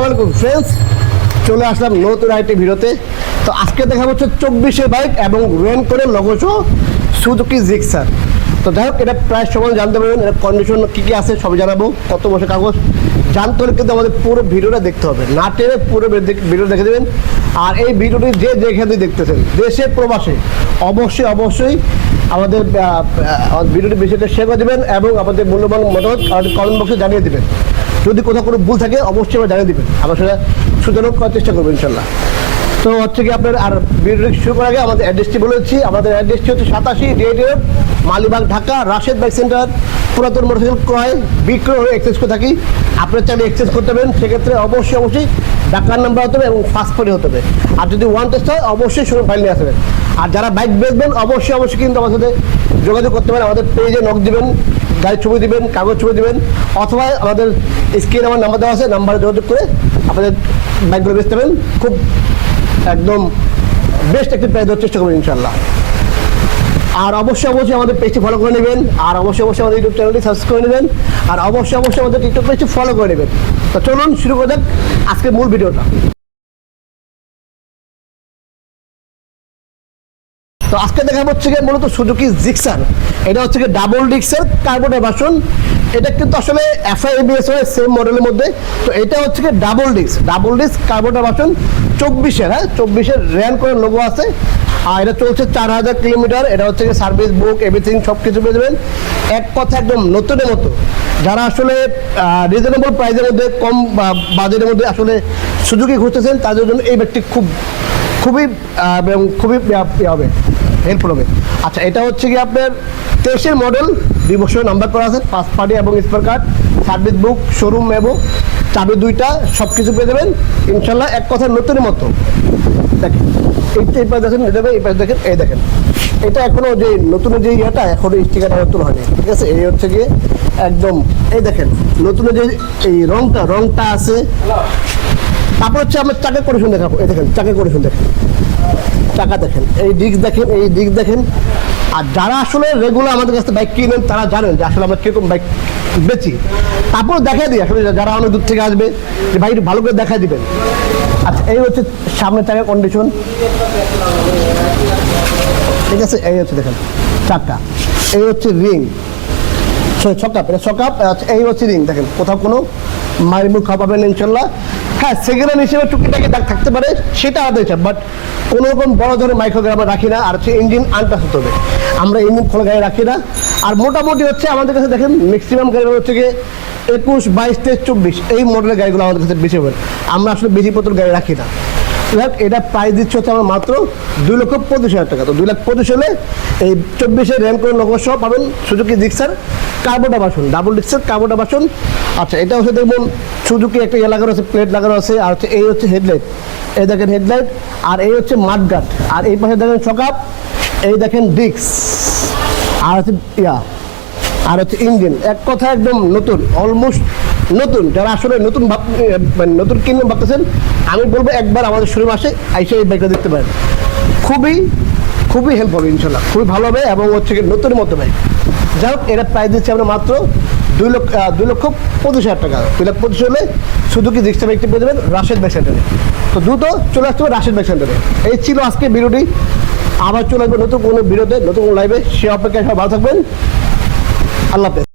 আসসালামু আলাইকুম ফ্রেন্ডস, চলে আসলাম নতুন আরেকটি ভিডিওতে। তো আজকে দেখা হচ্ছে 24-এর বাইক এবং রেন করে লগোসহ সুজুকি জিক্সার। তো যাই হোক, এটা প্রায় সময় জানতে পারবেন, এটা কন্ডিশন কী কী আছে সব জানাবো, কত বছর কাগজ জানতে হলে কিন্তু আমাদের পুরো ভিডিওটা দেখতে হবে, না টেনে পুরো ভিডিও দেখে দেবেন। আর এই ভিডিওটি যে যেখানে দেখতেছেন দেশে প্রবাসে অবশ্যই অবশ্যই আমাদের ভিডিওটি বেশি শেয়ার করে দেবেন এবং আমাদের মূল্যবান মতামত কমেন্ট বক্সে জানিয়ে দেবেন। যদি কোথাও কোনো ভুল থাকে অবশ্যই আমরা জানিয়ে দেবেন, আমরা সেটা সুযোগ করার চেষ্টা করবো ইনশাল্লাহ। তো হচ্ছে কি আপনার আর ভিডিওটি শুরু করার আগে আমাদের অ্যাড্রেসটি বলেছি। আমাদের অ্যাড্রেসটি হচ্ছে 87 date road, Malibagh, Dhaka, Rashed bike centre. পুরাতন মোটরসাইকেল ক্রয় বিক্রয় হয়ে এক্সচেঞ্জ করে থাকি, আপনার চাইলে এক্সচেঞ্জ করতে পারেন। সেক্ষেত্রে অবশ্যই অবশ্যই ঢাকার নাম্বার হতে হবে এবং পাসপোর্টই হতে হবে। আর যদি ওয়ান টেস্ট হয় অবশ্যই শোরুম ফাইল নিয়ে আসবেন। আর যারা বাইক বেচবেন অবশ্যই অবশ্যই কিন্তু আমার সাথে যোগাযোগ করতে পারেন, আমাদের পেজে নক দিবেন, গাড়ির ছবি দিবেন, কাগজ ছবি দিবেন, অথবা আমাদের স্ক্রিনে আমার নাম্বার দেওয়া আছে, নাম্বারে যোগাযোগ করে আপনাদের বাইকগুলো বেচতে পারেন। খুব একদম বেস্ট একটি প্রাইস দেওয়ার চেষ্টা করবেন ইনশাল্লাহ। আর অবশ্যই অবশ্যই আমাদের পেজটি ফলো করে নেবেন, আর অবশ্যই অবশ্যই আমাদের ইউটিউব চ্যানেলটি সাবস্ক্রাইব করে নেবেন, আর অবশ্যই অবশ্যই আমাদের টিকটক পেজটি ফলো করে নেবেন। তো চলুন শুরু করে দেন আজকের মূল ভিডিওটা। তো আজকে দেখা হচ্ছে গিয়ে মূলত সুজুকি জিক্সার। এটা হচ্ছে গিয়ে ডাবল ডিস্কের কার্বনের ভার্সন। এটা কিন্তু আসলে এফআই এবিএস হয় সেম মডেলের মধ্যে। তো এটা হচ্ছে গিয়ে ডাবল ডিস্ক কার্বনের ভার্সন 24-এর। হ্যাঁ, 24-এর র্যান করে লোগো আছে। আর এটা চলছে 4000 কিলোমিটার। এটা হচ্ছে গিয়ে সার্ভিস বুক এভরিথিং সব কিছু পেয়ে যাবেন। এক কথা একদম নতুনের মতো। যারা আসলে রিজনেবল প্রাইসের মধ্যে কম বাজেটের মধ্যে আসলে সুজুকি খুঁজতেছেন তাদের জন্য এই ব্যাগটি খুবই হবে, হেল্পফুল হবে। আচ্ছা, এটা হচ্ছে কি আপনার 23-এর মডেল, 2 বছরের নাম্বার করা আছে, ফার্স্ট পার্টি এবং spare card, service book, showroom এবং চাবি 2টা সব কিছু পেয়ে যাবেন ইনশাল্লাহ। এক কথা নতুনের মতো। দেখেন এই পাশ দেখেন, এই পাশ দেখেন, এই দেখেন এটা এখনো যে নতুনের যে ইয়েটা এখনো স্টিকারটা নতুন হয়নি, ঠিক আছে। এই হচ্ছে গিয়ে একদম এই দেখেন নতুনের যে এই রংটা আছে। তারপর হচ্ছে আমরা চাকা কন্ডিশন দেখাবো। এই দেখেন চাকা কন্ডিশন দেখেন, চাকা দেখেন, এই ডিস্ক দেখেন, এই ডিস্ক দেখেন। আর যারা আসলে রেগুলার আমাদের কাছে বাইক কিনেন তারা জানেন যে আসলে আমরা কিরকম বাইক বেচি। তারপর দেখাই দিই আসলে যারা অনেক দূর থেকে আসবে যে বাইক ভালো করে দেখাই দিবেন। আচ্ছা, এই হচ্ছে সামনের চাকা কন্ডিশন, ঠিক আছে। এই হচ্ছে দেখেন চাকা, এই হচ্ছে রিং, ছকাপ, এটা ছকাপ। এই হচ্ছে রিং, দেখেন কোথাও কোনো মারিমুখ খাওয়া পাবেন ইনশাল্লাহ। হ্যাঁ, সেকেন্ড হ্যান্ড হিসেবে টুকিটাকি দাগ থাকতে পারে, সেটা আলাদা হিসাব, বাট কোনো রকম বড় ধরনের মাইক্রোগ্রাম আমরা রাখি না। আর হচ্ছে ইঞ্জিন আনটাচ হতে হবে, আমরা ইঞ্জিন খোলা গাড়ি রাখি না। আর মোটামুটি হচ্ছে আমাদের কাছে দেখেন ম্যাক্সিমাম গাড়িগুলো হচ্ছে গিয়ে 21, 22, 23, 24 এই মডেলের গাড়িগুলো আমাদের কাছে বেশি হবে। আমরা আসলে বেশি পত্র গাড়ি রাখি না। এটা প্রাইস দিচ্ছে হচ্ছে আমার মাত্র 2,25,000 টাকা। তো 2,25,000 হলে এই 24-এর র্যাম করে লগোস পাবেন সুজুকি জিক্সার কার্বোটা ভার্সন, ডাবল ডিস্কের কার্বোটা ভার্সন। আচ্ছা, এটা হচ্ছে দেখুন সুজুকি একটা ইয়ে লাগানো আছে, প্লেট লাগানো আছে। আর হচ্ছে এই হচ্ছে হেডলাইট, এই দেখেন হেডলাইট। আর এই হচ্ছে মাডগার্ড, আর এই পাশে দেখেন চকাপ, এই দেখেন ডিস্ক, আর হচ্ছে আর হচ্ছে ইঞ্জিন। এক কথা একদম নতুন, অলমোস্ট নতুন। যারা আসলে নতুন নতুন কিনবেন ভাবতেছেন, আমি বলবো একবার আমাদের শোরুমে আসে এসে এই বাইকটা দেখতে পারেন। খুবই হেল্প হবে ইনশাল্লাহ, খুবই ভালো হবে এবং হচ্ছে কি নতুনের মতো বাইক। যাই হোক, এটা প্রাইস দিচ্ছি আমরা মাত্র 2,25,000 টাকা। 2,25,000 হলে সুজুকি জিক্সার বাইকটি পেয়ে যাবেন রাশেদ বাইক সেন্টারে। তো দ্রুত চলে আসতে হবে রাশেদ বাইক সেন্টারে। এই ছিল আজকে ভিডিওটি। আবার চলে আসবে নতুন কোনো ভিডিওতে, নতুন কোনো লাইভে। সে অপেক্ষায় সবাই ভালো থাকবেন। আল্লাহ হাফেজ।